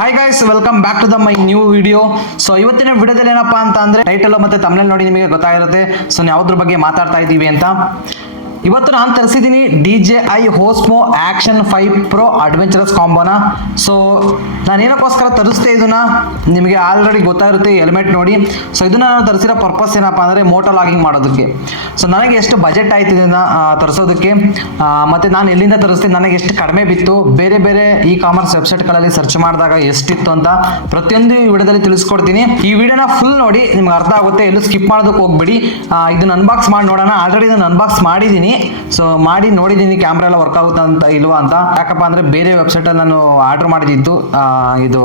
Hi guys, welcome back to the my new video. So ಇವತ್ತಿನ ವಿಡಿಯೋದಲ್ಲಿ ಏನಪ್ಪಾ ಅಂತ ಅಂದ್ರೆ ಟೈಟಲ್ ಮತ್ತೆ ತಮಿಳಲ್ಲಿ ನೋಡಿ ನಿಮಗೆ ಗೊತ್ತಾಗಿರುತ್ತೆ. ಸೊ ಯಾವುದ್ರ ಬಗ್ಗೆ ಮಾತಾಡ್ತಾ ಇದ್ದೀವಿ ಅಂತ. ಇವತ್ತು ನಾನು ತರಿಸಿದ್ದೀನಿ DJI Osmo Action 5 Pro adventurous ಕಾಂಬೋನ. ಸೊ ನಾನು ಏನಕ್ಕೋಸ್ಕರ ತರಿಸ್ತೆ ಇದನ್ನ ನಿಮಗೆ ಆಲ್ರೆಡಿ ಗೊತ್ತಾಗಿರುತ್ತೆ, ಹೆಲ್ಮೆಟ್ ನೋಡಿ. ಸೊ ಇದನ್ನ ನಾನು ತರಿಸಿರೋ ಪರ್ಪಸ್ ಏನಪ್ಪ ಅಂದರೆ ಮೋಟೋ ಲಾಗಿಂಗ್ ಮಾಡೋದಕ್ಕೆ. ಸೊ ನನಗೆ ಎಷ್ಟು ಬಜೆಟ್ ಆಯ್ತು ಇದನ್ನ ತರಿಸೋದಕ್ಕೆ, ಮತ್ತು ನಾನು ಎಲ್ಲಿಂದ ತರಿಸ್ತೀನಿ, ನನಗೆ ಎಷ್ಟು ಕಡಿಮೆ ಬಿತ್ತು, ಬೇರೆ ಬೇರೆ ಇ ಕಾಮರ್ಸ್ ವೆಬ್ಸೈಟ್ಗಳಲ್ಲಿ ಸರ್ಚ್ ಮಾಡಿದಾಗ ಎಷ್ಟಿತ್ತು ಅಂತ ಪ್ರತಿಯೊಂದು ಈ ವಿಡಿಯೋದಲ್ಲಿ ತಿಳಿಸ್ಕೊಡ್ತೀನಿ. ಈ ವಿಡಿಯೋನ ಫುಲ್ ನೋಡಿ, ನಿಮ್ಗೆ ಅರ್ಥ ಆಗುತ್ತೆ, ಎಲ್ಲೂ ಸ್ಕಿಪ್ ಮಾಡೋದಕ್ಕೆ ಹೋಗ್ಬಿಡಿ. ಇದನ್ನ ಅನ್ಬಾಕ್ಸ್ ಮಾಡಿ ನೋಡೋಣ. ಆಲ್ರೆಡಿ ಇದನ್ನು ಅನ್ಬಾಕ್ಸ್ ಮಾಡಿದ್ದೀನಿ. ಸೊ ಮಾಡಿ ನೋಡಿದ್ದೀನಿ ಕ್ಯಾಮ್ರಾ ಎಲ್ಲ ವರ್ಕ್ ಆಗುತ್ತಾ ಅಂತ ಇಲ್ವಾ ಅಂತ. ಯಾಕಪ್ಪ ಅಂದರೆ ಬೇರೆ ವೆಬ್ಸೈಟಲ್ಲಿ ನಾನು ಆರ್ಡರ್ ಮಾಡಿದ್ದು ಇದು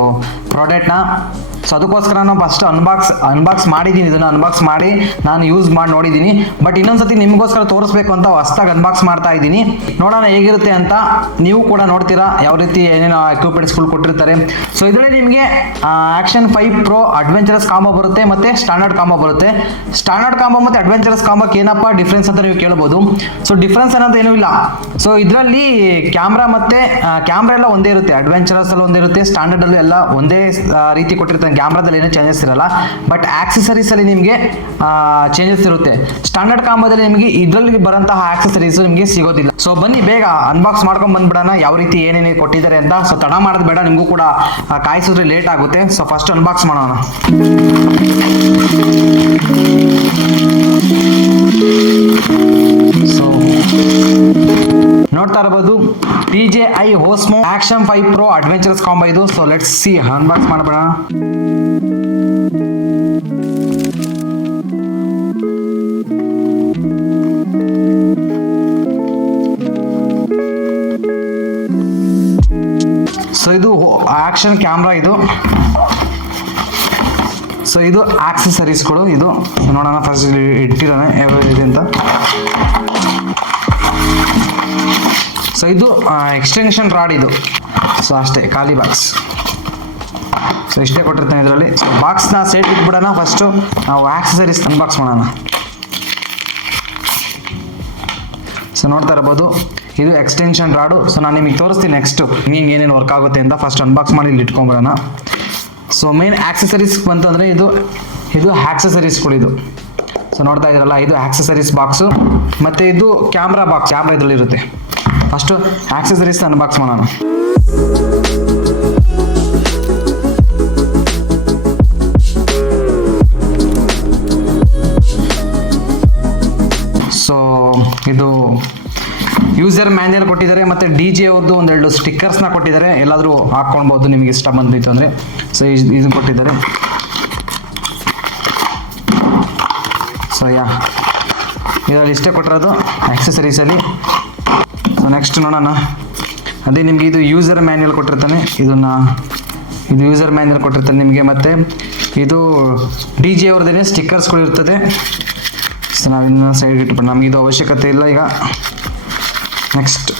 ಪ್ರಾಡಕ್ಟ್ನ. ಸೊ ಅದಕ್ಕೋಸ್ಕರ ನಾನು ಫಸ್ಟ್ ಅನ್ಬಾಕ್ಸ್ ಮಾಡಿದ್ದೀನಿ. ಇದನ್ನು ಅನ್ಬಾಕ್ಸ್ ಮಾಡಿ ನಾನು ಯೂಸ್ ಮಾಡಿ ನೋಡಿದ್ದೀನಿ. ಬಟ್ ಇನ್ನೊಂದ್ಸತಿ ನಿಮಗೋಸ್ಕರ ತೋರಿಸ್ಬೇಕು ಅಂತ ಹೊಸದಾಗಿ ಅನ್ಬಾಕ್ಸ್ ಮಾಡ್ತಾ ಇದ್ದೀನಿ. ನೋಡೋಣ ಹೇಗಿರುತ್ತೆ ಅಂತ. ನೀವು ಕೂಡ ನೋಡ್ತೀರಾ ಯಾವ ರೀತಿ ಏನೇನು ಎಕ್ವಿಪ್ಮೆಂಟ್ಸ್ಗಳು ಕೊಟ್ಟಿರ್ತಾರೆ. ಸೊ ಇದರಲ್ಲಿ ನಿಮಗೆ ಆಕ್ಷನ್ 5 Pro ಅಡ್ವೆಂಚರಸ್ ಕಾಂಬೋ ಬರುತ್ತೆ ಮತ್ತು ಸ್ಟ್ಯಾಂಡರ್ಡ್ ಕಾಂಬೋ ಬರುತ್ತೆ. ಸ್ಟ್ಯಾಂಡರ್ಡ್ ಕಾಂಬೋ ಮತ್ತು ಅಡ್ವೆಂಚರಸ್ ಕಾಂಬೋಕ್ಕೆ ಏನಪ್ಪ ಡಿಫ್ರೆನ್ಸ್ ಅಂತ ನೀವು ಕೇಳ್ಬೋದು. ಸೊ ಡಿಫ್ರೆನ್ಸ್ ಅನ್ನೋದು ಏನೂ ಇಲ್ಲ. ಸೊ ಇದರಲ್ಲಿ ಕ್ಯಾಮ್ರಾ ಎಲ್ಲ ಒಂದೇ ಇರುತ್ತೆ. ಅಡ್ವೆಂಚರಸ್ ಅಲ್ಲಿ ಒಂದೇ ಇರುತ್ತೆ, ಸ್ಟ್ಯಾಂಡರ್ಡ್ ಅಲ್ಲಿ ಎಲ್ಲ ಒಂದೇ ರೀತಿ ಕೊಟ್ಟಿರ್ತಾರೆ. ಕ್ಯಾಮ್ರಾದಲ್ಲಿ ಏನೂ ಚೇಂಜಸ್ ಇರಲ್ಲ. ಬಟ್ ಆಕ್ಸೆಸರೀಸ್ ಅಲ್ಲಿ ನಿಮಗೆ ಚೇಂಜಸ್ ಇರುತ್ತೆ. ಸ್ಟ್ಯಾಂಡರ್ಡ್ ಕಾಂಬೋದಲ್ಲಿ ನಿಮಗೆ ಇದರಲ್ಲಿ ಬರೋಂತಹ ಆಕ್ಸೆಸರೀಸ್ ನಿಮಗೆ ಸಿಗೋದಿಲ್ಲ. ಸೊ ಬನ್ನಿ ಬೇಗ ಅನ್ಬಾಕ್ಸ್ ಮಾಡ್ಕೊಂಡು ಬಂದ್ಬಿಡೋಣ ಯಾವ ರೀತಿ ಏನೇನು ಕೊಟ್ಟಿದ್ದಾರೆ ಅಂತ. ಸೊ ತಡ ಮಾಡೋದು ಬೇಡ, ನಿಮಗೂ ಕೂಡ ಕಾಯಿಸಿದ್ರೆ ಲೇಟ್ ಆಗುತ್ತೆ. ಸೊ ಫಸ್ಟ್ ಅನ್ಬಾಕ್ಸ್ ಮಾಡೋಣ. ಸೊ ನೋಡ್ತಾ ಇರಬಹುದು DJI Osmo Action 5 Pro adventurous combo ಇದು. ಸೊ ಲೆಟ್ಸ್ ಸಿ, ಅನ್ಬಾಕ್ಸ್ ಮಾಡಬೇಡ. ಸೊ ಇದು ಆಕ್ಷನ್ ಕ್ಯಾಮ್ರಾ ಇದು. ಸೊ ಇದು ಆಕ್ಸೆಸರೀಸ್ಗಳು ಇದು. ನೋಡೋಣ ಫಸ್ಟ್ ಇಟ್ಟಿರೋಣ ಯಾವ್ಯಾವ ಅಂತ. ಸೊ ಇದು ಎಕ್ಸ್ಟೆನ್ಷನ್ ರಾಡ್ ಇದು. ಸೊ ಅಷ್ಟೇ, ಖಾಲಿ ಬಾಕ್ಸ್. ಸೊ ಇಷ್ಟೇ ಕೊಟ್ಟಿರ್ತಾನೆ ಇದರಲ್ಲಿ. ಸೊ ಬಾಕ್ಸ್ನ ಸೇಟ್ ಇಟ್ಬಿಡೋಣ. ಫಸ್ಟು ನಾವು ಆಕ್ಸೆಸರೀಸ್ ಅನ್ಬಾಕ್ಸ್ ಮಾಡೋಣ. ಸೊ ನೋಡ್ತಾ ಇರ್ಬೋದು, ಇದು ಎಕ್ಸ್ಟೆನ್ಷನ್ ರಾಡು. ಸೊ ನಾನು ನಿಮಗೆ ತೋರಿಸ್ತೀನಿ ನೆಕ್ಸ್ಟು ಹಿಂಗೆ ಏನೇನು ವರ್ಕ್ ಆಗುತ್ತೆ ಅಂತ. ಫಸ್ಟ್ ಅನ್ಬಾಕ್ಸ್ ಮಾಡಿ ಇಲ್ಲಿ ಇಟ್ಕೊಂಬಿಡೋಣ. ಸೊ ಮೇನ್ ಆಕ್ಸೆಸರೀಸ್ ಬಂತಂದರೆ ಇದು ಆಕ್ಸೆಸರೀಸ್ಗಳು ಇದು. ಸೊ ನೋಡ್ತಾ ಇದ್ರಲ್ಲ, ಇದು ಆಕ್ಸೆಸರೀಸ್ ಬಾಕ್ಸು. ಮತ್ತು ಇದು ಕ್ಯಾಮ್ರಾ ಬಾಕ್ಸ್, ಕ್ಯಾಮ್ರಾ ಇದರಲ್ಲಿ ಇರುತ್ತೆ. ಫಸ್ಟು ಆಕ್ಸೆಸರೀಸ್ ಅನ್ಬಾಕ್ಸ್ ಮಾಡೋಣ. ಸೊ ಇದು ಯೂಸರ್ ಮ್ಯಾನ್ಯಲ್ ಕೊಟ್ಟಿದ್ದಾರೆ ಮತ್ತು DJI ಅವ್ರದ್ದು ಒಂದೆರಡು ಸ್ಟಿಕ್ಕರ್ಸ್ನ ಕೊಟ್ಟಿದ್ದಾರೆ. ಎಲ್ಲಾದರೂ ಹಾಕ್ಕೊಳ್ಬೋದು ನಿಮಗೆ ಇಷ್ಟ ಬಂದಿತ್ತು ಅಂದರೆ. ಸೊ ಇದನ್ನು ಕೊಟ್ಟಿದ್ದಾರೆ. ಸೊ ಇದರಲ್ಲಿ ಇಷ್ಟೇ ಕೊಟ್ಟಿರೋದು ಆಕ್ಸೆಸರೀಸಲ್ಲಿ. ಸೊ ನೆಕ್ಸ್ಟ್ ನೋಡೋಣ. ಅದೇ ನಿಮಗೆ ಇದು ಯೂಸರ್ ಮ್ಯಾನ್ಯಲ್ ಕೊಟ್ಟಿರ್ತಾನೆ. ಇದು ಯೂಸರ್ ಮ್ಯಾನ್ಯಲ್ ಕೊಟ್ಟಿರ್ತಾನೆ ನಿಮಗೆ. ಮತ್ತು ಇದು DJI ಅವ್ರದ್ದೇನೆ ಸ್ಟಿಕ್ಕರ್ಸ್ಗಳು ಇರ್ತದೆ. ಸೊ ನಾವು ಇದನ್ನ ಸೈಡ್ಗೆ ಇಟ್ಬಿಟ್ಟು, ನಮಗೆ ಇದು ಅವಶ್ಯಕತೆ ಇಲ್ಲ ಈಗ. ನೆಕ್ಸ್ಟ್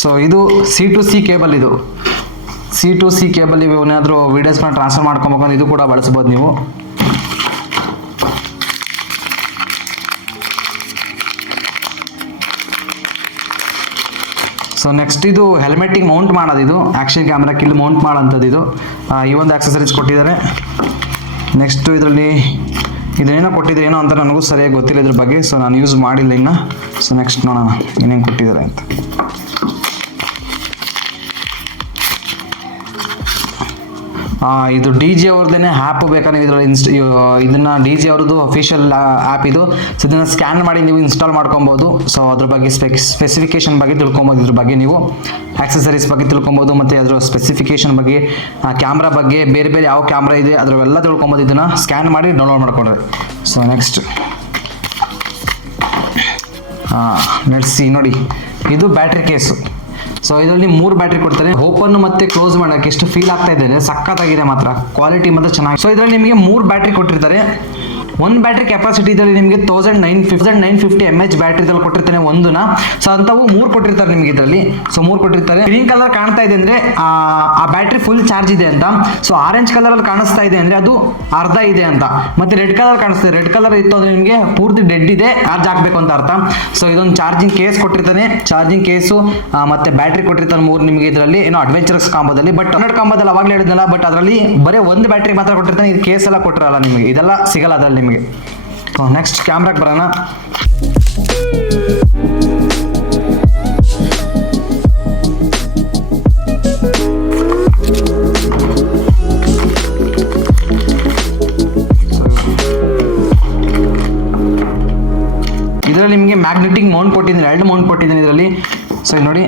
ಸೊ ಇದು C2C ಕೇಬಲ್. ಇದು C2C ಕೇಬಲ್. ನೀವು ಏನಾದರೂ ವೀಡಿಯೋಸ್ನ ಟ್ರಾನ್ಸ್ಫರ್ ಮಾಡ್ಕೊಬೇಕಂದ್ರೆ ಇದು ಕೂಡ ಬಳಸ್ಬೋದು ನೀವು. ಸೊ ನೆಕ್ಸ್ಟ್ ಇದು ಹೆಲ್ಮೆಟ್ಟಿಗೆ ಮೌಂಟ್ ಮಾಡೋದು. ಇದು ಆ್ಯಕ್ಷನ್ ಕ್ಯಾಮ್ರಾಕ್ಕೆ ಇಲ್ಲಿ ಮೌಂಟ್ ಮಾಡೋಂಥದ್ದು ಇದು. ಈ ಒಂದು ಆಕ್ಸೆಸರೀಸ್ ಕೊಟ್ಟಿದ್ದಾರೆ. ನೆಕ್ಸ್ಟು ಇದರಲ್ಲಿ ಇದೇನೋ ಕೊಟ್ಟಿದ್ರೆ ಏನೋ ಅಂತ ನನಗೂ ಸರಿಯಾಗಿ ಗೊತ್ತಿಲ್ಲ ಇದ್ರ ಬಗ್ಗೆ. ಸೊ ನಾನು ಯೂಸ್ ಮಾಡಿಲ್ಲ ಇನ್ನು. ಸೊ ನೆಕ್ಸ್ಟ್ ನೋಡೋಣ ಏನೇನು ಕೊಟ್ಟಿದ್ದಾರೆ ಅಂತ. ಇದು DJI ಅವ್ರದ್ದೇನೆ ಆ್ಯಪ್ ಬೇಕಾದ್ರೆ ಇದರಲ್ಲಿ ಇದನ್ನು DJI ಅವ್ರದ್ದು ಅಫಿಷಿಯಲ್ ಆ್ಯಪ್ ಇದು. ಸೊ ಇದನ್ನು ಸ್ಕ್ಯಾನ್ ಮಾಡಿ ನೀವು ಇನ್ಸ್ಟಾಲ್ ಮಾಡ್ಕೊಬೋದು. ಸೊ ಅದ್ರ ಬಗ್ಗೆ ಸ್ಪೆಸಿಫಿಕೇಶನ್ ಬಗ್ಗೆ ತಿಳ್ಕೊಬೋದು. ಇದ್ರ ಬಗ್ಗೆ ನೀವು ಆಕ್ಸೆಸರೀಸ್ ಬಗ್ಗೆ ತಿಳ್ಕೊಬೋದು, ಮತ್ತು ಅದರ ಸ್ಪೆಸಿಫಿಕೇಶನ್ ಬಗ್ಗೆ, ಕ್ಯಾಮ್ರಾ ಬಗ್ಗೆ, ಬೇರೆ ಬೇರೆ ಯಾವ ಕ್ಯಾಮ್ರಾ ಇದೆ ಅದರವೆಲ್ಲ ತಿಳ್ಕೊಬೋದು. ಇದನ್ನು ಸ್ಕ್ಯಾನ್ ಮಾಡಿ ಡೌನ್ಲೋಡ್ ಮಾಡ್ಕೊಂಡ್ರೆ. ಸೊ ನೆಕ್ಸ್ಟ್ ನಡೆಸಿ ನೋಡಿ, ಇದು ಬ್ಯಾಟ್ರಿ ಕೇಸು. ಸೊ ಇದರಲ್ಲಿ 3 ಬ್ಯಾಟ್ರಿ ಕೊಡ್ತಾರೆ. ಓಪನ್ ಮತ್ತೆ ಕ್ಲೋಸ್ ಮಾಡೋಕ್ಕೆ ಎಷ್ಟು ಫೀಲ್ ಆಗ್ತಾ ಇದೆ, ಸಖತ್ತಾಗಿದೆ ಮಾತ್ರ. ಕ್ವಾಲಿಟಿ ಮಾತ್ರ ಚೆನ್ನಾಗಿ. ಸೊ ಇದರಲ್ಲಿ ನಿಮಗೆ 3 ಬ್ಯಾಟ್ರಿ ಕೊಟ್ಟಿರ್ತಾರೆ. ಒಂದು ಬ್ಯಾಟ್ರಿ ಕೆಪಾಸಿಟಿ ಇದರಲ್ಲಿ ನಿಮಗೆ 1950 mAh ಬ್ಯಾಟ್ರಿದಲ್ಲಿ ಕೊಟ್ಟಿರ್ತಾನೆ ಒಂದನ್ನ. ಸೊ ಅಂಥವು 3 ಕೊಟ್ಟಿರ್ತಾರೆ ನಿಮಗೆ ಇದರಲ್ಲಿ. ಸೊ 3 ಕೊಟ್ಟಿರ್ತಾರೆ. ಗ್ರೀನ್ ಕಲರ್ ಕಾಣ್ತಾ ಇದೆ ಅಂದ್ರೆ ಆ ಬ್ಯಾಟ್ರಿ ಫುಲ್ ಚಾರ್ಜ್ ಇದೆ ಅಂತ. ಸೊ ಆರೆಂಜ್ ಕಲರ್ ಅಲ್ಲಿ ಕಾಣಿಸ್ತಾ ಇದೆ ಅಂದ್ರೆ ಅದು ಅರ್ಧ ಇದೆ ಅಂತ. ಮತ್ತೆ ರೆಡ್ ಕಲರ್ ಕಾಣಿಸ್ತಾ ಇದೆ, ರೆಡ್ ಕಲರ್ ಇತ್ತು ಅಂದ್ರೆ ನಿಮಗೆ ಪೂರ್ತಿ ಡೆಡ್ ಇದೆ, ಚಾರ್ಜ್ ಹಾಕ್ಬೇಕು ಅಂತ ಅರ್ಥ. ಸೊ ಇದೊಂದು ಚಾರ್ಜಿಂಗ್ ಕೇಸ್ ಕೊಟ್ಟಿರ್ತಾನೆ, ಚಾರ್ಜಿಂಗ್ ಕೇಸು ಮತ್ತೆ ಬ್ಯಾಟ್ರಿ ಕೊಟ್ಟಿರ್ತಾನೆ 3 ನಿಮಗೆ ಇದರಲ್ಲಿ ಏನೋ ಅಡ್ವೆಂಚರಸ್ ಕಾಂಬೋದಲ್ಲಿ. ಬಟ್ 100 ಕಾಂಬೋದಲ್ಲಿ ಅವಾಗಲೇ ಹೇಳಿದ್ನಲ್ಲ, ಬಟ್ ಅದರಲ್ಲಿ ಬರೀ ಒಂದು ಬ್ಯಾಟ್ರಿ ಮಾತ್ರ ಕೊಟ್ಟಿರ್ತಾನೆ, ಇದು ಕೇಸ್ ಎಲ್ಲ ಕೊಟ್ಟಿರಲ್ಲ ನಿಮಗೆ, ಇದೆಲ್ಲ ಸಿಗಲ್ಲ ಅದರಲ್ಲಿ ನಿಮಗೆ. ನೆಕ್ಸ್ಟ್ ಕ್ಯಾಮ್ರಾಗೆ ಬರೋಣ. ಇದರಲ್ಲಿ ನಿಮಗೆ ಮ್ಯಾಗ್ನೆಟಿಕ್ ಮೌಂಟ್ ಕೊಟ್ಟಿದ್ದೀನಿ, 2 ಮೌಂಟ್ ಕೊಟ್ಟಿದ್ದೀನಿ ಇದರಲ್ಲಿ. ಸೊ ಇದು ನೋಡಿ,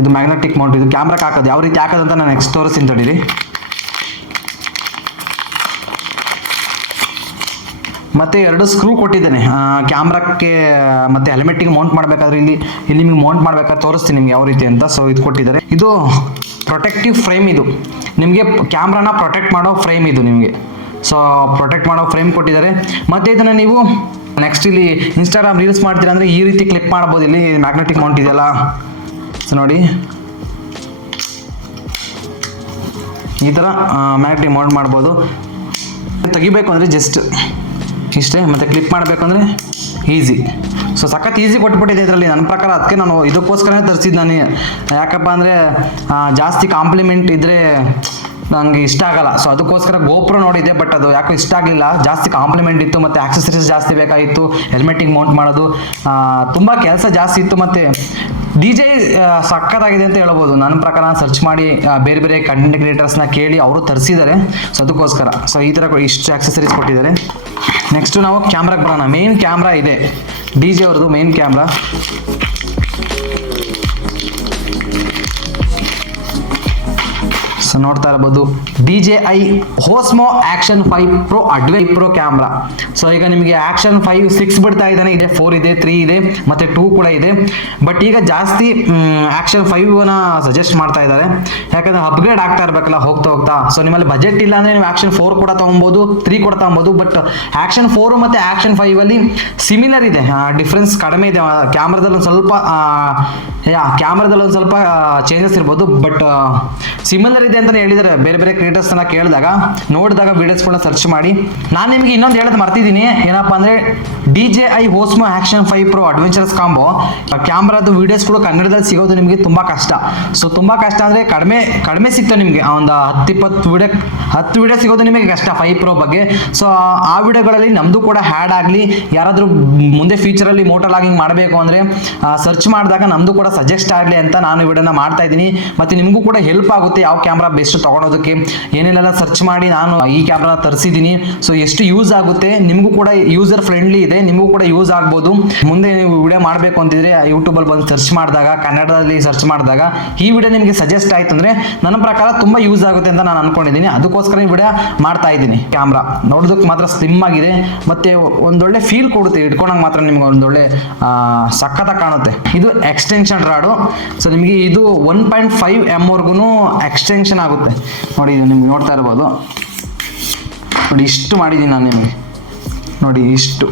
ಇದು ಮ್ಯಾಗ್ನೆಟಿಕ್ ಮೌಂಟ್, ಇದು ಕ್ಯಾಮ್ರಾಕ್ಕೆ ಹಾಕೋದು. ಯಾವ ರೀತಿ ಹಾಕೋದು ಅಂತ ನಾನು ನೆಕ್ಸ್ಟ್ ತೋರಿಸ್ತೀನಿ ತಡೀರಿ. ಮತ್ತು 2 ಸ್ಕ್ರೂ ಕೊಟ್ಟಿದ್ದೇನೆ ಕ್ಯಾಮ್ರಾಕ್ಕೆ ಮತ್ತು ಹೆಲ್ಮೆಟ್ಟಿಗೆ ಮೌಂಟ್ ಮಾಡಬೇಕಾದ್ರೆ ಇಲ್ಲಿ ನಿಮಗೆ ಮೌಂಟ್ ಮಾಡಬೇಕಾದ್ರೆ ತೋರಿಸ್ತೀನಿ ನಿಮ್ಗೆ ಯಾವ ರೀತಿ ಅಂತ. ಸೊ ಇದು ಕೊಟ್ಟಿದ್ದಾರೆ. ಇದು ಪ್ರೊಟೆಕ್ಟಿವ್ ಫ್ರೇಮ್, ಇದು ನಿಮಗೆ ಕ್ಯಾಮ್ರಾನ ಪ್ರೊಟೆಕ್ಟ್ ಮಾಡೋ ಫ್ರೇಮ್ ಇದು ನಿಮಗೆ. ಸೊ ಪ್ರೊಟೆಕ್ಟ್ ಮಾಡೋ ಫ್ರೇಮ್ ಕೊಟ್ಟಿದ್ದಾರೆ. ಮತ್ತು ಇದನ್ನು ನೀವು ನೆಕ್ಸ್ಟ್ ಇಲ್ಲಿ ಇನ್ಸ್ಟಾಗ್ರಾಮ್ ರೀಲ್ಸ್ ಮಾಡ್ತೀರಾ ಅಂದರೆ ಈ ರೀತಿ ಕ್ಲಿಕ್ ಮಾಡ್ಬೋದು. ಇಲ್ಲಿ ಮ್ಯಾಗ್ನೆಟಿಕ್ ಮೌಂಟ್ ಇದೆಯಲ್ಲ, ಸೊ ನೋಡಿ ಈ ಥರ ಮ್ಯಾಗ್ನೆಟಿಕ್ ಮೌಂಟ್ ಮಾಡ್ಬೋದು. ತೆಗಿಬೇಕು ಅಂದರೆ ಜಸ್ಟ್ ಇಷ್ಟೇ, ಮತ್ತು ಕ್ಲಿಪ್ ಮಾಡಬೇಕು ಅಂದರೆ ಈಸಿ. ಸೊ ಸಖತ್ ಈಸಿ ಕೊಟ್ಬಿಟ್ಟಿದೆ ಇದರಲ್ಲಿ ನನ್ನ ಪ್ರಕಾರ. ಅದಕ್ಕೆ ನಾನು ಇದಕ್ಕೋಸ್ಕರನೇ ತರಿಸಿದ್ದು ನಾನು. ಯಾಕಪ್ಪ ಅಂದರೆ ಜಾಸ್ತಿ ಕಾಂಪ್ಲಿಮೆಂಟ್ ಇದ್ದರೆ ನನಗೆ ಇಷ್ಟ ಆಗಲ್ಲ. ಸೊ ಅದಕ್ಕೋಸ್ಕರ ಗೋಪ್ರೋ ನೋಡಿದ್ದೆ, ಬಟ್ ಅದು ಯಾಕೋ ಇಷ್ಟ ಆಗಲಿಲ್ಲ. ಜಾಸ್ತಿ ಕಾಂಪ್ಲಿಮೆಂಟ್ ಇತ್ತು, ಮತ್ತು ಆಕ್ಸೆಸರೀಸ್ ಜಾಸ್ತಿ ಬೇಕಾಗಿತ್ತು, ಹೆಲ್ಮೆಟ್ಟಿಗೆ ಮೌಂಟ್ ಮಾಡೋದು ತುಂಬ ಕೆಲಸ ಜಾಸ್ತಿ ಇತ್ತು. ಮತ್ತು DJ ಸಕ್ಕತ್ತಾಗಿದೆ ಅಂತ ಹೇಳ್ಬೋದು ನನ್ನ ಪ್ರಕಾರ. ಸರ್ಚ್ ಮಾಡಿ ಬೇರೆ ಬೇರೆ ಕಂಟೆಂಟ್ ಕ್ರಿಯೇಟರ್ಸ್ನ ಕೇಳಿ ಅವರು ತರಿಸಿದ್ದಾರೆ. ಸೊ ಅದಕ್ಕೋಸ್ಕರ ಸೊ ಈ ಥರ ಇಷ್ಟು ಆಕ್ಸೆಸರೀಸ್ ಕೊಟ್ಟಿದ್ದಾರೆ. ನೆಕ್ಸ್ಟು ನಾವು ಕ್ಯಾಮ್ರಾಗೆ ಬರೋಣ. ಮೇನ್ ಕ್ಯಾಮ್ರಾ ಇದೆ DJ ಅವ್ರದ್ದು ಮೇನ್ ಕ್ಯಾಮ್ರಾ. ಸೊ ನೋಡ್ತಾ ಇರ್ಬೋದು DJI Osmo Action 5 Pro Advanced Pro camera. So ಈಗ ನಿಮಗೆ Action 5 6 ಬಿಡ್ತಾ ಇದ್ದಾನೆ, ಇದೆ 4 ಇದೆ, 3 ಇದೆ, ಮತ್ತು 2 ಕೂಡ ಇದೆ. ಬಟ್ ಈಗ ಜಾಸ್ತಿ Action 5ನ ಸಜೆಸ್ಟ್ ಮಾಡ್ತಾ ಇದ್ದಾರೆ, ಯಾಕಂದರೆ ಅಪ್ಗ್ರೇಡ್ ಆಗ್ತಾ ಇರಬೇಕಲ್ಲ ಹೋಗ್ತಾ ಹೋಗ್ತಾ. ಸೊ ನಿಮ್ಮಲ್ಲಿ ಬಜೆಟ್ ಇಲ್ಲ ಅಂದರೆ ನೀವು Action 4 ಕೂಡ ತೊಗೊಬೋದು, 3 ಕೂಡ ತೊಗೊಬೋದು. ಬಟ್ Action 4 ಮತ್ತು Action 5 ಅಲ್ಲಿ ಸಿಮಿಲರ್ ಇದೆ, ಡಿಫ್ರೆನ್ಸ್ ಕಡಿಮೆ ಇದೆ. ಕ್ಯಾಮ್ರಾದಲ್ಲಿ ಒಂದು ಸ್ವಲ್ಪ ಚೇಂಜಸ್ ಇರ್ಬೋದು, ಬಟ್ ಸಿಮಿಲರ್ ಇದೆ ಅಂತಲೇ ಹೇಳಿದ್ದಾರೆ ಬೇರೆ ಬೇರೆ ಕ್ರಿಯೇಟರ್ಸ್ನ ಕೇಳಿದಾಗ, ನೋಡಿದಾಗ ವೀಡಿಯೋಸ್ಗಳನ್ನ ಸರ್ಚ್ ಮಾಡಿ. ನಾನು ನಿಮಗೆ ಇನ್ನೊಂದು ಹೇಳೋದು ಮರ್ತಿದ್ದೀನಿ, ಏನಪ್ಪ ಅಂದರೆ DJI Osmo Action 5 Pro adventurous combo ಕ್ಯಾಮ್ರಾದ ವೀಡಿಯೋಸ್ಗಳು ಕನ್ನಡದಲ್ಲಿ ಸಿಗೋದು ನಿಮಗೆ ತುಂಬ ಕಷ್ಟ. ಸೊ ತುಂಬ ಕಷ್ಟ ಅಂದರೆ ಕಡಿಮೆ ಸಿಗ್ತವೆ ನಿಮಗೆ. ಒಂದು 10 ವಿಡಿಯೋ ಸಿಗೋದು ನಿಮಗೆ ಕಷ್ಟ 5 Pro ಬಗ್ಗೆ. ಸೊ ಆ ವಿಡಿಯೋಗಳಲ್ಲಿ ನಮ್ಮದು ಕೂಡ ಹ್ಯಾಡ್ ಆಗಲಿ, ಯಾರಾದರೂ ಮುಂದೆ ಫ್ಯೂಚರಲ್ಲಿ ಮೋಟೋ ಲಾಗಿಂಗ್ ಮಾಡಬೇಕು ಅಂದರೆ ಸರ್ಚ್ ಮಾಡಿದಾಗ ನಮ್ಮದು ಕೂಡ ಸಜೆಸ್ಟ್ ಆಗಲಿ ಅಂತ ನಾನು ವಿಡಿಯೋನ ಮಾಡ್ತಾ ಇದ್ದೀನಿ. ಮತ್ತು ನಿಮಗೂ ಕೂಡ ಹೆಲ್ಪ್ ಆಗುತ್ತೆ ಯಾವ ಕ್ಯಾಮ್ರಾ ಬೆಸ್ಟ್ ತೊಗೊಳೋದಕ್ಕೆ, ಏನೇನೆಲ್ಲ ಸರ್ಚ್ ಮಾಡಿ ನಾನು ಈ ಕ್ಯಾಮ್ರಾ ತರಿಸಿದ್ದೀನಿ. ಸೊ ಎಷ್ಟು ಯೂಸ್ ಆಗುತ್ತೆ, ನಿಮಗೂ ಕೂಡ ಯೂಸರ್ ಫ್ರೆಂಡ್ಲಿ ಇದೆ, ನಿಮಗೂ ಕೂಡ ಯೂಸ್ ಆಗ್ಬೋದು. ಮುಂದೆ ನೀವು ವಿಡಿಯೋ ಮಾಡಬೇಕು ಅಂತಿದ್ರೆ ಯೂಟ್ಯೂಬಲ್ಲಿ ಬಂದು ಸರ್ಚ್ ಮಾಡಿದಾಗ, ಕನ್ನಡದಲ್ಲಿ ಸರ್ಚ್ ಮಾಡಿದಾಗ ಈ ವಿಡಿಯೋ ನಿಮಗೆ ಸಜೆಸ್ಟ್ ಆಯಿತು ಅಂದರೆ ನನ್ನ ಪ್ರಕಾರ ತುಂಬ ಯೂಸ್ ಆಗುತ್ತೆ ಅಂತ ನಾನು ಅನ್ಕೊಂಡಿದ್ದೀನಿ. ಅದಕ್ಕೋಸ್ಕರ ಈ ವಿಡಿಯೋ ಮಾಡ್ತಾ ಇದ್ದೀನಿ. ಕ್ಯಾಮ್ರಾ ನೋಡೋದಕ್ಕೆ ಮಾತ್ರ ಸ್ಲಿಮ್ ಆಗಿದೆ, ಮತ್ತು ಒಂದೊಳ್ಳೆ ಫೀಲ್ ಕೊಡುತ್ತೆ ಇಟ್ಕೊಂಡಾಗ ಮಾತ್ರ ನಿಮ್ಗೆ ಒಂದೊಳ್ಳೆ ಸಖತ್ತಾಗಿ ಕಾಣುತ್ತೆ. ಇದು ಎಕ್ಸ್ಟೆನ್ಷನ್ ರಾಡು. ಸೊ ನಿಮಗೆ ಇದು 1.5 mm ವರ್ಗೂ ಎಕ್ಸ್ಟೆನ್ಷನ್ ಆಗುತ್ತೆ. ನೋಡಿ ಇದು ನಿಮ್ಗೆ ನೋಡ್ತಾ ಇರ್ಬೋದು. ನೋಡಿ ಇಷ್ಟು ಮಾಡಿದ್ದೀನಿ ನಾನು ನಿಮಗೆ, ನೋಡಿ ಇಷ್ಟು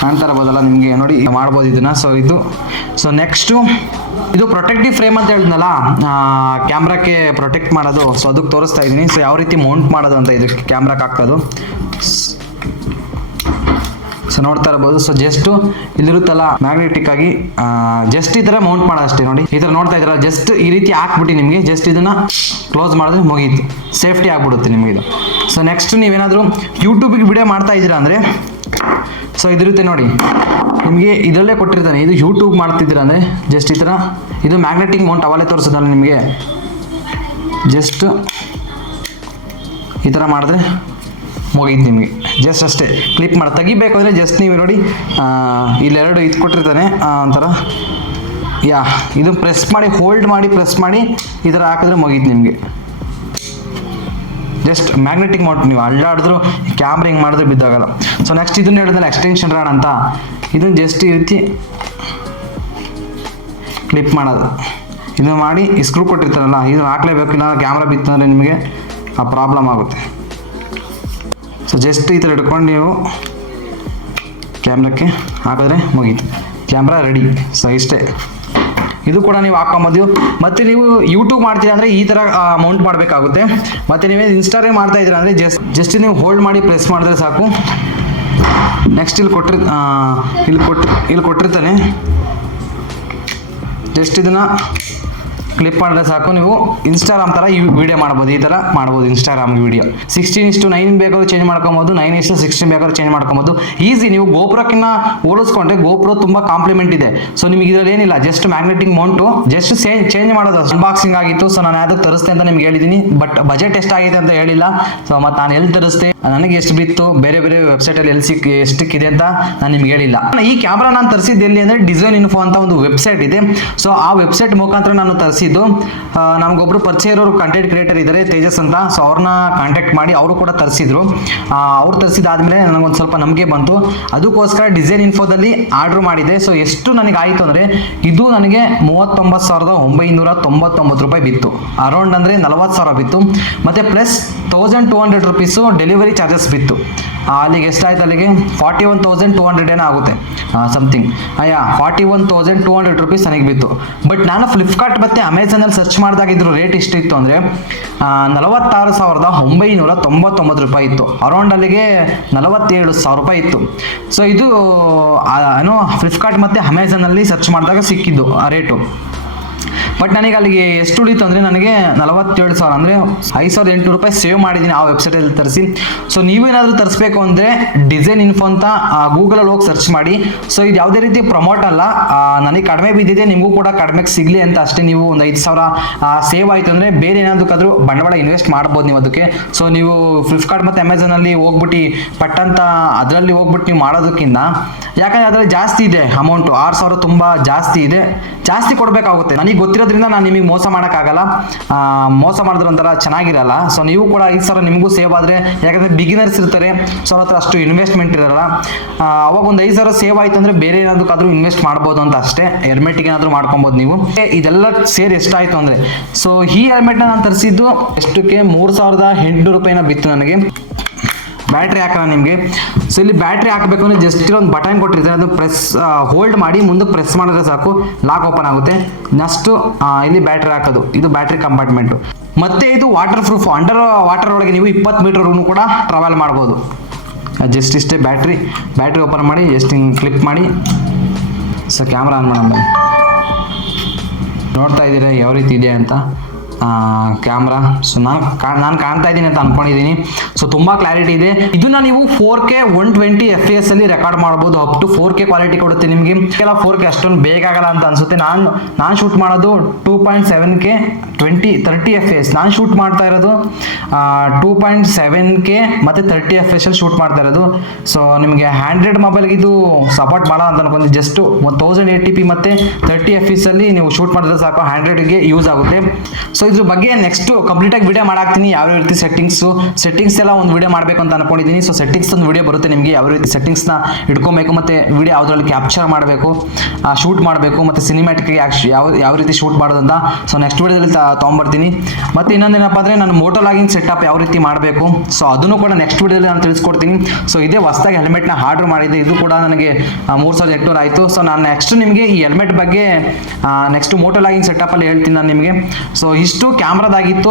ಕಾಣ್ತಾ ಇರ್ಬೋದಲ್ಲ ನಿಮಗೆ, ನೋಡಿ ಮಾಡ್ಬೋದು ಇದನ್ನ. ಸೊ ನೆಕ್ಸ್ಟು ಇದು ಪ್ರೊಟೆಕ್ಟಿವ್ ಫ್ರೇಮ್ ಅಂತ ಹೇಳಿದ್ನಲ್ಲ, ಕ್ಯಾಮ್ರಾಕ್ಕೆ ಪ್ರೊಟೆಕ್ಟ್ ಮಾಡೋದು. ಸೊ ಅದಕ್ಕೆ ತೋರಿಸ್ತಾ ಇದ್ದೀನಿ. ಸೊ ಯಾವ ರೀತಿ ಮೌಂಟ್ ಮಾಡೋದು ಅಂತ ಇದಕ್ಕೆ ಕ್ಯಾಮ್ರಾಕ್ಕೆ ಹಾಕೋದು. ಸೊ ನೋಡ್ತಾ ಇರ್ಬೋದು. ಸೊ ಜಸ್ಟ್ ಇಲ್ಲಿರುತ್ತಲ್ಲ ಮ್ಯಾಗ್ನೆಟಿಕ್ ಆಗಿ ಜಸ್ಟ್ ಈ ಥರ ಮೌಂಟ್ ಮಾಡೋದಷ್ಟೇ. ನೋಡಿ ಈ ಥರ ನೋಡ್ತಾ ಇದ್ದೀರಾ, ಜಸ್ಟ್ ಈ ರೀತಿ ಹಾಕ್ಬಿಟ್ಟು ನಿಮಗೆ ಜಸ್ಟ್ ಇದನ್ನು ಕ್ಲೋಸ್ ಮಾಡಿದ್ರೆ ಮುಗೀತು, ಸೇಫ್ಟಿ ಆಗಿಬಿಡುತ್ತೆ ನಿಮಗೆ ಇದು. ಸೊ ನೆಕ್ಸ್ಟ್ ನೀವೇನಾದರೂ ಯೂಟ್ಯೂಬಿಗೆ ವಿಡಿಯೋ ಮಾಡ್ತಾ ಇದ್ದೀರಾ ಅಂದರೆ ಸೊ ಇದಿರುತ್ತೆ ನೋಡಿ, ನಿಮಗೆ ಇದರಲ್ಲೇ ಕೊಟ್ಟಿರ್ತಾನೆ. ಇದು ಯೂಟ್ಯೂಬ್ ಮಾಡ್ತಿದ್ದೀರಾ ಅಂದರೆ ಜಸ್ಟ್ ಈ ಥರ, ಇದು ಮ್ಯಾಗ್ನೆಟಿಕ್ ಮೌಂಟ್ ಅವಲೇ ತೋರಿಸೋದಲ್ಲ ನಿಮಗೆ. ಜಸ್ಟ್ ಈ ಥರ ಮಾಡಿದ್ರೆ ಮುಗೀತು ನಿಮಗೆ, ಜಸ್ಟ್ ಅಷ್ಟೇ. ಕ್ಲಿಪ್ ಮಾಡಿ ತೆಗಿಬೇಕು ಅಂದರೆ ಜಸ್ಟ್ ನೀವು ನೋಡಿ ಇಲ್ಲೆರಡು ಇದು ಕೊಟ್ಟಿರ್ತಾನೆ ಒಂಥರ, ಇದು ಪ್ರೆಸ್ ಮಾಡಿ, ಹೋಲ್ಡ್ ಮಾಡಿ ಪ್ರೆಸ್ ಮಾಡಿ ಈ ಥರ ಹಾಕಿದ್ರೆ ಮುಗೀತು ನಿಮಗೆ. ಜಸ್ಟ್ ಮ್ಯಾಗ್ನೆಟಿಕ್ ಮೌಂಟ್, ನೀವು ಅಲ್ಲಾಡಿದ್ರು ಕ್ಯಾಮ್ರಾ ಹಿಂಗೆ ಮಾಡಿದ್ರೆ ಬಿದ್ದಾಗಲ್ಲ. ಸೊ ನೆಕ್ಸ್ಟ್ ಇದನ್ನ ಹೇಳಿದ್ನಲ್ಲ ಎಕ್ಸ್ಟೆನ್ಷನ್ ರಾಡ್ ಅಂತ, ಇದನ್ನು ಜಸ್ಟ್ ಈ ರೀತಿ ಕ್ಲಿಪ್ ಮಾಡೋದು. ಇದನ್ನು ಮಾಡಿ ಈ ಸ್ಕ್ರೂ ಕೊಟ್ಟಿರ್ತಾರಲ್ಲ ಇದನ್ನು ಹಾಕ್ಲೇಬೇಕು, ಇಲ್ಲ ಕ್ಯಾಮ್ರಾ ಬಿತ್ತಂದರೆ ನಿಮಗೆ ಆ ಪ್ರಾಬ್ಲಮ್ ಆಗುತ್ತೆ. ಸೊ ಜಸ್ಟ್ ಈ ಥರ ಹಿಡ್ಕೊಂಡು ನೀವು ಕ್ಯಾಮ್ರಕ್ಕೆ ಹಾಕಿದ್ರೆ ಮುಗೀತು, ಕ್ಯಾಮ್ರಾ ರೆಡಿ. ಸೊ ಇಷ್ಟೇ, ಇದು ಕೂಡ ನೀವು ಹಾಕೊಂಬೋದು. ಮತ್ತು ನೀವು ಯೂಟ್ಯೂಬ್ ಮಾಡ್ತೀರಾ ಅಂದರೆ ಈ ಥರ ಮೌಂಟ್ ಮಾಡಬೇಕಾಗುತ್ತೆ. ಮತ್ತು ನೀವೇ ಇನ್ಸ್ಟಾಗ್ರಾಮ್ ಮಾಡ್ತಾ ಇದ್ದೀರಾ ಅಂದರೆ ಜಸ್ಟ್ ನೀವು ಹೋಲ್ಡ್ ಮಾಡಿ ಪ್ರೆಸ್ ಮಾಡಿದ್ರೆ ಸಾಕು. ನೆಕ್ಸ್ಟ್ ಇಲ್ಲಿ ಕೊಟ್ಟಿರ್ತಾನೆ, ಜಸ್ಟ್ ಇದನ್ನು ಕ್ಲಿಪ್ ಮಾಡಿದ್ರೆ ಸಾಕು. ನೀವು ಇನ್ಸ್ಟಾಗ್ರಾಮ್ ಥರ ಈ ವಿಡಿಯೋ ಮಾಡ್ಬೋದು, ಈ ಥರ ಮಾಡ್ಬೋದು ಇನ್ಸ್ಟಾಗ್ರಾಮ್ಗೆ ವಿಡಿಯೋ. 16:9 ಬೇಕಾದ್ರೂ ಚೇಂಜ್ ಮಾಡ್ಕೊಬೋದು, 9:16 ಬೇಕಾದ್ರೂ ಚೇಂಜ್ ಮಾಡ್ಕೊಬೋದು. ಈಸಿ. ನೀವು ಗೋಪ್ರೋಕ್ಕಿಂತ ಹೋಲಿಸ್ಕೊಂಡ್ರೆ ಗೋಪ್ರೋ ತುಂಬ ಕಾಂಪ್ಲಿಮೆಂಟ್ ಇದೆ. ಸೊ ನಿಮಗೆ ಇದರಲ್ಲಿ ಏನಿಲ್ಲ, just magnetic mount just change ಮಾಡೋದು. ಅನ್ಬಾಕ್ಸಿಂಗ್ ಆಗಿತ್ತು, ಸೊ ನಾನು ಯಾವ್ದು ತರಿಸ್ತೆ ಅಂತ ನಿಮ್ಗೆ ಹೇಳಿದ್ದೀನಿ, ಬಟ್ ಬಜೆಟ್ ಎಷ್ಟಾಗಿದೆ ಅಂತ ಹೇಳಿಲ್ಲ. ಸೊ ಮತ್ತು ನಾನು ಎಲ್ಲಿ ತರಿಸ್ತೆ, ನನಗೆ ಎಷ್ಟು ಬಿತ್ತು, ಬೇರೆ ಬೇರೆ ವೆಬ್ಸೈಟಲ್ಲಿ ಎಷ್ಟಕ್ಕಿದೆ ಅಂತ ನಾನು ನಿಮ್ಗೆ ಹೇಳಿಲ್ಲ. ಈ ಕ್ಯಾಮ್ರಾ ನಾನು ತರಿಸಿದ್ದು ಎಲ್ಲಿ ಅಂದರೆ ಡಿಸೈನ್ ಇನ್ಫೋ ಅಂತ ಒಂದು ವೆಬ್ಸೈಟ್ ಇದೆ. ಸೊ ಆ ವೆಬ್ಸೈಟ್ ಮುಖಾಂತರ ನಾನು ತರಿಸಿದ್ದು. ನಮಗೊಬ್ರು ಪರಿಚಯ ಇರೋರು ಕಂಟೆಂಟ್ ಕ್ರಿಯೇಟರ್ ಇದ್ದಾರೆ, ತೇಜಸ್ ಅಂತ. ಸೊ ಅವ್ರನ್ನ ಕಾಂಟ್ಯಾಕ್ಟ್ ಮಾಡಿ ಅವರು ಕೂಡ ತರಿಸಿದ್ರು. ಅವ್ರು ತರಿಸಿದಾದ್ಮೇಲೆ ನನಗೊಂದು ಸ್ವಲ್ಪ ನಂಬಿಕೆ ಬಂತು, ಅದಕ್ಕೋಸ್ಕರ ಡಿಸೈನ್ ಇನ್ಫೋದಲ್ಲಿ ಆರ್ಡ್ರ್ ಮಾಡಿದೆ. ಸೊ ಎಷ್ಟು ನನಗೆ ಆಯಿತು ಅಂದರೆ, ಇದು ನನಗೆ 39,999 ರೂಪಾಯಿ ಬಿತ್ತು, ಅರೌಂಡ್ ಅಂದರೆ 40,000 ಬಿತ್ತು. ಮತ್ತು ಪ್ಲಸ್ 1,200 ರುಪೀಸು ಡೆಲಿವರಿ ಚಾರ್ಜಸ್ ಬಿತ್ತು. ಅಲ್ಲಿಗೆ ಎಷ್ಟಾಯ್ತು, ಅಲ್ಲಿಗೆ 41,200 ಏನೋ ಆಗುತ್ತೆ ಸಮಥಿಂಗ್. 41,200 ರುಪೀಸ್ ನನಗೆ ಬಿತ್ತು. ಬಟ್ ನಾನು ಫ್ಲಿಪ್ಕಾರ್ಟ್ ಮತ್ತು ಅಮೆಝಾನಲ್ಲಿ ಸರ್ಚ್ ಮಾಡಿದಾಗಿದ್ರು ರೇಟ್ ಎಷ್ಟಿತ್ತು ಅಂದರೆ 46,999 ರೂಪಾಯಿ ಇತ್ತು, ಅರೌಂಡ್ ಅಲ್ಲಿಗೆ 47,000 ರೂಪಾಯಿ ಇತ್ತು. ಸೊ ಇದು ಏನೋ ಫ್ಲಿಪ್ಕಾರ್ಟ್ ಮತ್ತು ಅಮೆಝಾನಲ್ಲಿ ಸರ್ಚ್ ಮಾಡಿದಾಗ ಸಿಕ್ಕಿದ್ದು ಆ ರೇಟು. ಬಟ್ ನನಗೆ ಅಲ್ಲಿಗೆ ಎಷ್ಟು ಉಳಿತು ಅಂದರೆ, ನನಗೆ 47,000 ಅಂದರೆ 5,800 ರೂಪಾಯಿ ಸೇವ್ ಮಾಡಿದ್ದೀನಿ ಆ ವೆಬ್ಸೈಟಲ್ಲಿ ತರಿಸಿ. ಸೊ ನೀವೇನಾದರೂ ತರಿಸ್ಬೇಕು ಅಂದರೆ ಡಿಸೈನ್ ಇನ್ಫೋ ಅಂತ ಗೂಗಲಲ್ಲಿ ಹೋಗಿ ಸರ್ಚ್ ಮಾಡಿ. ಸೊ ಇದು ಯಾವುದೇ ರೀತಿ ಪ್ರಮೋಟ್ ಅಲ್ಲ, ನನಗೆ ಕಡಿಮೆ ಬಿದ್ದಿದೆ, ನಿಮಗೂ ಕೂಡ ಕಡಿಮೆಗೆ ಸಿಗಲಿ ಅಂತ ಅಷ್ಟೇ. ನೀವು ಒಂದು 5,000 ಸೇವ್ ಆಯಿತು ಅಂದರೆ ಬೇರೆ ಏನಾದಕ್ಕಾದ್ರೂ ಬಂಡವಾಳ ಇನ್ವೆಸ್ಟ್ ಮಾಡ್ಬೋದು ನೀವು ಅದಕ್ಕೆ. ಸೊ ನೀವು ಫ್ಲಿಪ್ಕಾರ್ಟ್ ಮತ್ತು ಅಮೆಝಾನಲ್ಲಿ ಹೋಗ್ಬಿಟ್ಟು ಪಟ್ಟಂತ ಅದರಲ್ಲಿ ಹೋಗ್ಬಿಟ್ಟು ನೀವು ಮಾಡೋದಕ್ಕಿಂತ, ಯಾಕಂದರೆ ಅದರಲ್ಲಿ ಜಾಸ್ತಿ ಇದೆ ಅಮೌಂಟು, 6,000 ತುಂಬ ಜಾಸ್ತಿ ಇದೆ, ಜಾಸ್ತಿ ಕೊಡಬೇಕಾಗುತ್ತೆ. ನನಗೆ ಗೊತ್ತಿರೋದ್ರಿಂದ ನಾನು ನಿಮಗೆ ಮೋಸ ಮಾಡೋಕ್ಕಾಗಲ್ಲ, ಮೋಸ ಮಾಡಿದ್ರೆ ಒಂಥರ ಚೆನ್ನಾಗಿರಲ್ಲ. ಸೊ ನೀವು ಕೂಡ 5,000 ನಿಮಗೂ ಸೇವ್ ಆದರೆ, ಯಾಕಂದರೆ ಬಿಗಿನರ್ಸ್ ಇರ್ತಾರೆ, ಸೊ ಅವ್ರ ಹತ್ರ ಅಷ್ಟು ಇನ್ವೆಸ್ಟ್ಮೆಂಟ್ ಇರಲ್ಲ. ಅವಾಗ ಒಂದು 5,000 ಸೇವ್ ಆಯಿತು ಅಂದರೆ ಬೇರೆ ಏನಾದಕ್ಕಾದ್ರೂ ಇನ್ವೆಸ್ಟ್ ಮಾಡ್ಬೋದು ಅಂತ ಅಷ್ಟೇ. ಹೆಲ್ಮೆಟಿಗೆ ಏನಾದರೂ ಮಾಡ್ಕೊಬೋದು ನೀವು. ಇದೆಲ್ಲ ಸೇರಿ ಎಷ್ಟಾಯಿತು ಅಂದರೆ, ಸೊ ಈ ಹೆಲ್ಮೆಟ್ನ ನಾನು ತರಿಸಿದ್ದು ಎಷ್ಟಕ್ಕೆ 3,800 ರೂಪಾಯಿನ ಬಿತ್ತು ನನಗೆ. ಬ್ಯಾಟ್ರಿ ಹಾಕೋಣ ನಿಮಗೆ. ಸೊ ಇಲ್ಲಿ ಬ್ಯಾಟ್ರಿ ಹಾಕಬೇಕು ಅಂದರೆ ಜಸ್ಟ್ ಒಂದು ಬಟನ್ ಕೊಟ್ಟಿರ್ತಾರೆ, ಅದು ಪ್ರೆಸ್ ಹೋಲ್ಡ್ ಮಾಡಿ ಮುಂದಕ್ಕೆ ಪ್ರೆಸ್ ಮಾಡಿದ್ರೆ ಸಾಕು, ಲಾಕ್ ಓಪನ್ ಆಗುತ್ತೆ. ನೆಕ್ಸ್ಟು ಇಲ್ಲಿ ಬ್ಯಾಟ್ರಿ ಹಾಕೋದು, ಇದು ಬ್ಯಾಟ್ರಿ ಕಂಪಾರ್ಟ್ಮೆಂಟು. ಮತ್ತು ಇದು ವಾಟರ್ ಪ್ರೂಫ್, ಅಂಡರ್ ವಾಟರ್ ಒಳಗೆ ನೀವು 20 ಮೀಟರ್ವರೆಗೂ ಕೂಡ ಟ್ರಾವೆಲ್ ಮಾಡ್ಬೋದು. ಜಸ್ಟ್ ಇಷ್ಟೇ. ಬ್ಯಾಟ್ರಿ ಓಪನ್ ಮಾಡಿ ಜಸ್ಟ್ ಹಿಂಗೆ ಕ್ಲಿಕ್ ಮಾಡಿ. ಸೊ ಕ್ಯಾಮ್ರಾ ಆನ್ ಮಾಡೋಣ, ನೋಡ್ತಾ ಇದ್ದೀರಾ ಯಾವ ರೀತಿ ಇದೆ ಅಂತ ಕ್ಯಾಮ್ರಾ. ಸೊ ನಾನು ಕಾಣ್ತಾ ಇದ್ದೀನಿ ಅಂತ ಅನ್ಕೊಂಡಿದ್ದೀನಿ. ಸೊ ತುಂಬ ಕ್ಲಾರಿಟಿ ಇದೆ. ಇದನ್ನ ನೀವು 4K 120 FPS ಅಲ್ಲಿ ರೆಕಾರ್ಡ್ ಮಾಡ್ಬೋದು. ಅಪ್ ಟು 4K ಕ್ವಾಲಿಟಿ ಕೊಡುತ್ತೆ ನಿಮಗೆ. ಎಲ್ಲ 4K ಅಷ್ಟೊಂದು ಬೇಗ ಆಗಲ್ಲ ಅಂತ ಅನ್ಸುತ್ತೆ. ನಾನು ಶೂಟ್ ಮಾಡೋದು 2.7K 30 FPS. ನಾನು ಶೂಟ್ ಮಾಡ್ತಾ ಇರೋದು 2.7K ಮತ್ತು 30 FPS ಅಲ್ಲಿ ಶೂಟ್ ಮಾಡ್ತಾ ಇರೋದು. ಸೊ ನಿಮಗೆ ಹ್ಯಾಂಡ್ರೆಡ್ ಮೊಬೈಲ್ಗೆ ಇದು ಸಪೋರ್ಟ್ ಮಾಡಲ್ಲ ಅಂತ ಅನ್ಕೊಂಡು, ಜಸ್ಟ್ 1080p ಮತ್ತು 30 FPS ಅಲ್ಲಿ ನೀವು ಶೂಟ್ ಮಾಡಿದ್ರೆ ಸಾಕು, 100ಗೆ ಯೂಸ್ ಆಗುತ್ತೆ. ಸೊ ಇದ್ರ ಬಗ್ಗೆ ನೆಕ್ಸ್ಟ್ ಕಂಪ್ಲೀಟಾಗಿ ವಿಡಿಯೋ ಮಾಡಾಕ್ತೀನಿ, ಯಾವ ರೀತಿ ಸೆಟ್ಟಿಂಗ್ಸ್ ಎಲ್ಲ ಒಂದು ವಿಡಿಯೋ ಮಾಡಬೇಕು ಅಂತ ಅನ್ಕೊಂಡಿದ್ದೀನಿ. ಸೊ ಸೆಟ್ಟಿಂಗ್ಸ್ ಒಂದು ವಿಡಿಯೋ ಬರುತ್ತೆ ನಿಮಗೆ, ಯಾವ ರೀತಿ ಸೆಟ್ಟಿಂಗ್ಸ್ನ ಇಟ್ಕೊಬೇಕು ಮತ್ತು ವಿಡಿಯೋ ಯಾವುದ್ರಲ್ಲಿ ಕ್ಯಾಪ್ಚರ್ ಮಾಡಬೇಕು, ಶೂಟ್ ಮಾಡಬೇಕು ಮತ್ತು ಸಿನಿಮ್ಯಾಟಿಕ್ ಯಾವ ರೀತಿ ಶೂಟ್ ಮಾಡೋದಂತ. ಸೊ ನೆಕ್ಸ್ಟ್ ವಿಡಿಯೋದಲ್ಲಿ ತೊಗೊಂಬರ್ತೀನಿ. ಮತ್ತು ಇನ್ನೊಂದೇನಪ್ಪ ಅಂದರೆ ನಾನು ಮೋಟೋ ಲಾಗಿಂಗ್ ಸೆಟಪ್ ಯಾವ ರೀತಿ ಮಾಡಬೇಕು, ಸೊ ಅದನ್ನು ಕೂಡ ನೆಕ್ಸ್ಟ್ ವಿಡಿಯೋದಲ್ಲಿ ನಾನು ತಿಳಿಸ್ಕೊಡ್ತೀನಿ. ಸೊ ಇದೇ ಹೊಸದಾಗಿ ಹೆಲ್ಮೆಟ್ನ ಆರ್ಡರ್ ಮಾಡಿದ್ದೆ, ಇದು ಕೂಡ ನನಗೆ 3,800 ಆಯಿತು. ಸೊ ನಾನು ನೆಕ್ಸ್ಟ್ ನಿಮಗೆ ಈ ಹೆಲ್ಮೆಟ್ ಬಗ್ಗೆ ನೆಕ್ಸ್ಟ್ ಮೋಟೋ ಲಾಗಿಂಗ್ ಸೆಟಪ್ಪಲ್ಲಿ ಹೇಳ್ತೀನಿ ನಾನು ನಿಮಗೆ. ಸೊ ಇಷ್ಟು ಕ್ಯಾಮ್ರಾದಾಗಿತ್ತು.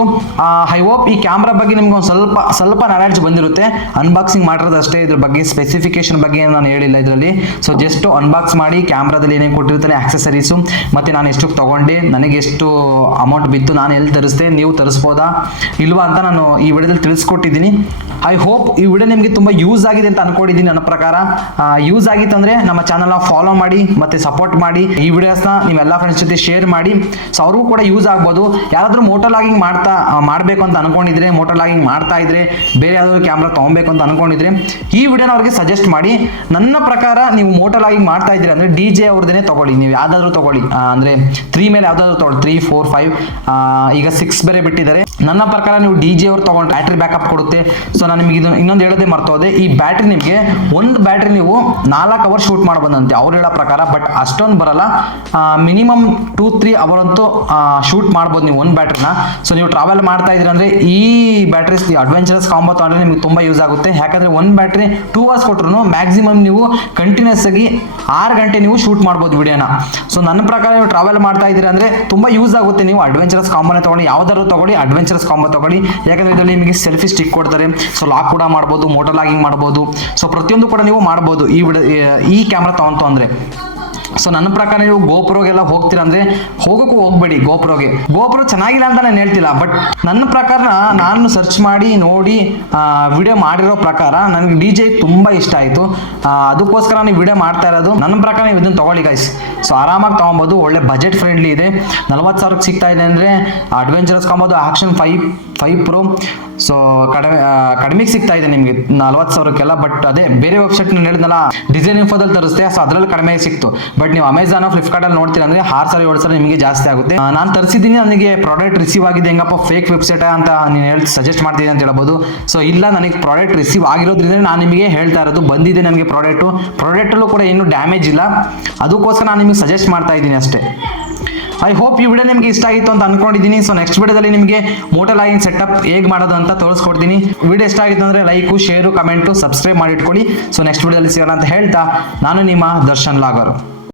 ಐ ಹೋಪ್ ಈ ಕ್ಯಾಮ್ರಾ ಬಗ್ಗೆ ನಿಮ್ಗೆ ಒಂದು ಸ್ವಲ್ಪ ನಾಲೆಡ್ಜ್ ಬಂದಿರುತ್ತೆ. ಅನ್ಬಾಕ್ಸಿಂಗ್ ಮಾಡಿರೋದು ಅಷ್ಟೇ, ಇದ್ರ ಬಗ್ಗೆ ಸ್ಪೆಸಿಫಿಕೇಶನ್ ಬಗ್ಗೆ ನಾನು ಹೇಳಿಲ್ಲ ಇದರಲ್ಲಿ. ಸೊ ಜಸ್ಟ್ ಅನ್ಬಾಕ್ಸ್ ಮಾಡಿ ಕ್ಯಾಮ್ರಾದಲ್ಲಿ ಏನೇನು ಕೊಟ್ಟಿರ್ತಾರೆ ಆಕ್ಸೆಸರೀಸು, ಮತ್ತು ನಾನು ಎಷ್ಟು ತೊಗೊಂಡೆ, ನನಗೆ ಎಷ್ಟು ಅಮೌಂಟ್ ಬಿತ್ತು, ನಾನು ಎಲ್ಲಿ ತರಿಸ್ದೆ, ನೀವು ತರಿಸ್ಬೋದಾ ಇಲ್ವಾ ಅಂತ ನಾನು ಈ ವಿಡಿಯೋದಲ್ಲಿ ತಿಳಿಸ್ಕೊಟ್ಟಿದ್ದೀನಿ. ಐ ಹೋಪ್ ಈ ವಿಡಿಯೋ ನಿಮಗೆ ತುಂಬ ಯೂಸ್ ಆಗಿದೆ ಅಂತ ಅನ್ಕೊಂಡಿದ್ದೀನಿ. ನನ್ನ ಪ್ರಕಾರ ಯೂಸ್ ಆಗಿತ್ತು ಅಂದರೆ ನಮ್ಮ ಚಾನಲ್ನ ಫಾಲೋ ಮಾಡಿ ಮತ್ತು ಸಪೋರ್ಟ್ ಮಾಡಿ. ಈ ವಿಡಿಯೋಸ್ನ ನೀವೆಲ್ಲ ಫ್ರೆಂಡ್ಸ್ ಜೊತೆ ಶೇರ್ ಮಾಡಿ. ಸೊ ಅವ್ರಿಗೂ ಕೂಡ ಯೂಸ್ ಆಗ್ಬೋದು. ಯಾರಾದರೂ ಮೋಟೋ ಲಾಗಿಂಗ್ ಮಾಡಬೇಕು ಅಂತ ಅನ್ಕೊಂಡಿದ್ರೆ, ಮೋಟೋ ಲಾಗಿಂಗ್ ಮಾಡ್ತಾ ಇದ್ರೆ, ಬೇರೆ ಯಾವ್ದಾದ್ರು ಕ್ಯಾಮ್ರಾ ತೊಗೊಬೇಕು ಅಂತ ಅನ್ಕೊಂಡಿದ್ರೆ ಈ ವಿಡಿಯೋನ ಅವ್ರಿಗೆ ಸಜೆಸ್ಟ್ ಮಾಡಿ. ನನ್ನ ಪ್ರಕಾರ ನೀವು ಮೋಟೋ ಲಾಗಿಂಗ್ ಮಾಡ್ತಾ ಇದ್ದೀರಿ ಅಂದರೆ DJ ಅವ್ರದ್ದೇ ತೊಗೊಳ್ಳಿ, ನೀವು ಯಾವುದಾದ್ರೂ ತೊಗೊಳ್ಳಿ. ಅಂದರೆ 3 ಮೇಲೆ ಯಾವುದಾದ್ರು ತೊಗೊಳ್ಳಿ, 3, 4, 5 ಈಗ 6 ಬೇರೆ ಬಿಟ್ಟಿದ್ದಾರೆ. ನನ್ನ ಪ್ರಕಾರ ನೀವು DJ ಅವ್ರು ತೊಗೊಂಡು ಬ್ಯಾಟ್ರಿ ಬ್ಯಾಕಪ್ ಕೊಡುತ್ತೆ. ಸೊ ನಾನು ನಿಮಗೆ ಇದು ಇನ್ನೊಂದು ಹೇಳೋದೇ ಮರ್ತೋದೆ, ಈ ಬ್ಯಾಟ್ರಿ ನಿಮಗೆ ಒಂದು ಬ್ಯಾಟ್ರಿ ನೀವು 4 ಅವರ್ ಶೂಟ್ ಮಾಡ್ಬೋದಂತೆ ಅವ್ರು ಹೇಳೋ ಪ್ರಕಾರ. ಬಟ್ ಅಷ್ಟೊಂದು ಬರಲ್ಲ, ಮಿನಿಮಮ್ 2-3 ಅವರ್ ಅಂತೂ ಶೂಟ್ ಮಾಡ್ಬೋದು ನೀವು ಒಂದು ಬ್ಯಾಟ್ರಿ ಬ್ಯಾಟ್ರಿನ. ಸೊ ನೀವು ಟ್ರಾವೆಲ್ ಮಾಡ್ತಾ ಇದ್ದೀರಾ ಅಂದರೆ ಈ ಬ್ಯಾಟ್ರೀಸ್ ಅಡ್ವೆಂಚರಸ್ ಕಾಂಬೋ ತೊಗೊಂಡ್ರೆ ನಿಮಗೆ ತುಂಬ ಯೂಸ್ ಆಗುತ್ತೆ. ಯಾಕಂದರೆ ಒಂದು ಬ್ಯಾಟ್ರಿ 2 ಅವರ್ಸ್ ಕೊಟ್ಟರು ಮ್ಯಾಕ್ಸಿಮಮ್ ನೀವು ಕಂಟಿನ್ಯೂಸ್ ಆಗಿ 6 ಗಂಟೆ ನೀವು ಶೂಟ್ ಮಾಡ್ಬೋದು ವಿಡಿಯೋನ. ಸೊ ನನ್ನ ಪ್ರಕಾರ ನೀವು ಟ್ರಾವೆಲ್ ಮಾಡ್ತಾ ಇದ್ದೀರಾ ಅಂದರೆ ತುಂಬ ಯೂಸ್ ಆಗುತ್ತೆ. ನೀವು ಅಡ್ವೆಂಚರಸ್ ಕಾಂಬೋನೇ ತೊಗೊಳ್ಳಿ, ಯಾವ್ದಾದ್ರು ತೊಗೊಳ್ಳಿ, ಅಡ್ವೆಂಚರಸ್ ಕಾಂಬೋ ತೊಗೊಳ್ಳಿ. ಯಾಕಂದರೆ ಇದರಲ್ಲಿ ನಿಮಗೆ ಸೆಲ್ಫಿ ಸ್ಟಿಕ್ ಕೊಡ್ತಾರೆ. ಸೊ ಲಾಕ್ ಕೂಡ ಮಾಡ್ಬೋದು, ಮೋಟೋ ಲಾಗಿಂಗ್ ಮಾಡ್ಬೋದು. ಸೊ ಪ್ರತಿಯೊಂದು ಕೂಡ ನೀವು ಮಾಡ್ಬೋದು ಈ ಕ್ಯಾಮ್ರಾ ತೊಗೊಂತು ಅಂದರೆ. ಸೊ ನನ್ನ ಪ್ರಕಾರ ನೀವು ಗೋಪ್ರೋಗೆಲ್ಲ ಹೋಗ್ತೀರಾ ಅಂದರೆ ಹೋಗೋಕ್ಕೂ ಹೋಗ್ಬೇಡಿ. ಗೋಪ್ರೋ ಚೆನ್ನಾಗಿಲ್ಲ ಅಂತ ನಾನು ಹೇಳ್ತಿಲ್ಲ, ಬಟ್ ನನ್ನ ಪ್ರಕಾರ ನಾನು ಸರ್ಚ್ ಮಾಡಿ ನೋಡಿ ವಿಡಿಯೋ ಮಾಡಿರೋ ಪ್ರಕಾರ ನನಗೆ DJI ತುಂಬ ಇಷ್ಟ ಆಯಿತು. ಅದಕ್ಕೋಸ್ಕರ ನೀವು ವಿಡಿಯೋ ಮಾಡ್ತಾ ಇರೋದು. ನನ್ನ ಪ್ರಕಾರ ನೀವು ಇದನ್ನು ತೊಗೊಳ್ಳಿ ಗೈಸ್. ಸೊ ಆರಾಮಾಗಿ ತೊಗೊಬೋದು, ಒಳ್ಳೆ ಬಜೆಟ್ ಫ್ರೆಂಡ್ಲಿ ಇದೆ. 40,000ಕ್ಕೆ ಸಿಗ್ತಾ ಇದೆ ಅಂದರೆ ಅಡ್ವೆಂಚರಸ್ ಕಾಂಬೋದು ಆಕ್ಷನ್ 5 Pro. ಸೊ ಕಡಿಮೆಗೆ ಸಿಗ್ತಾ ಇದೆ ನಿಮಗೆ 40,000ಕ್ಕೆಲ್ಲ. ಬಟ್ ಅದೇ ಬೇರೆ ವೆಬ್ಸೈಟ್ ಹೇಳಿದ್ನಲ್ಲ, ಡಿಸೈನ್ ಇನ್ಫೋದಲ್ಲಿ ತರಿಸ್ತೆ, ಸೊ ಅದರಲ್ಲಿ ಕಡಿಮೆ ಸಿಕ್ತು. ಬಟ್ ನೀವು ಅಮೆಝಾನ್ ಫ್ಲಿಪ್ಕಾರ್ಟಲ್ಲಿ ನೋಡ್ತೀರಾ ಅಂದರೆ 6,000-7,000 ನಿಮಗೆ ಜಾಸ್ತಿ ಆಗುತ್ತೆ. ನಾನು ತರಿಸಿದ್ದೀನಿ, ನನಗೆ ಪ್ರಾಡಕ್ಟ್ ರಿಸೀವ್ ಆಗಿದೆ, ಹೆಂಗಪ್ಪ ಫೇಕ್ ವೆಬ್ಸೈಟ್ ಅಂತ ನೀನು ಹೇಳಿ ಸಜೆಸ್ಟ್ ಮಾಡ್ತೀನಿ ಅಂತ ಹೇಳ್ಬೋದು. ಸೊ ಇಲ್ಲ, ನನಗೆ ಪ್ರಾಡಕ್ಟ್ ರಿಸೀವ್ ಆಗಿರೋದ್ರಿಂದ ನಾನು ನಿಮಗೆ ಹೇಳ್ತಾ ಇರೋದು, ಬಂದಿದೆ ನನಗೆ ಪ್ರಾಡಕ್ಟಲ್ಲೂ ಕೂಡ ಏನು ಡ್ಯಾಮೇಜ್ ಇಲ್ಲ. ಅದಕ್ಕೋಸ್ಕರ ನಾನು ನಿಮಗೆ ಸಜೆಸ್ಟ್ ಮಾಡ್ತಾ ಇದ್ದೀನಿ ಅಷ್ಟೇ. ಐ ಹೋಪ್ ಈ ವಿಡಿಯೋ ನಿಮಗೆ ಇಷ್ಟ ಆಗಿತ್ತು ಅಂತ ಅನ್ಕೊಂಡಿದ್ದೀನಿ. ಸೊ ನೆಕ್ಸ್ಟ್ ವಿಡಿಯೋದಲ್ಲಿ ನಿಮಗೆ ಮೋಟೋ ಲಾಗಿಂಗ್ ಸೆಟಪ್ ಹೇಗೆ ಮಾಡೋದು ಅಂತ ತೋರಿಸ್ಕೊಡ್ತೀನಿ. ವಿಡಿಯೋ ಇಷ್ಟ ಆಗಿತ್ತು ಅಂದರೆ ಲೈಕು, ಶೇರು, ಕಮೆಂಟು, ಸಬ್ಸ್ಕ್ರೈಬ್ ಮಾಡಿ ಇಟ್ಕೊಳ್ಳಿ. ಸೊ ನೆಕ್ಸ್ಟ್ ವಿಡಿಯೋದಲ್ಲಿ ಸಿಗೋಣ ಅಂತ ಹೇಳ್ತಾ ನಾನು ನಿಮ್ಮ ದರ್ಶನ್ ಲಾಗರ್.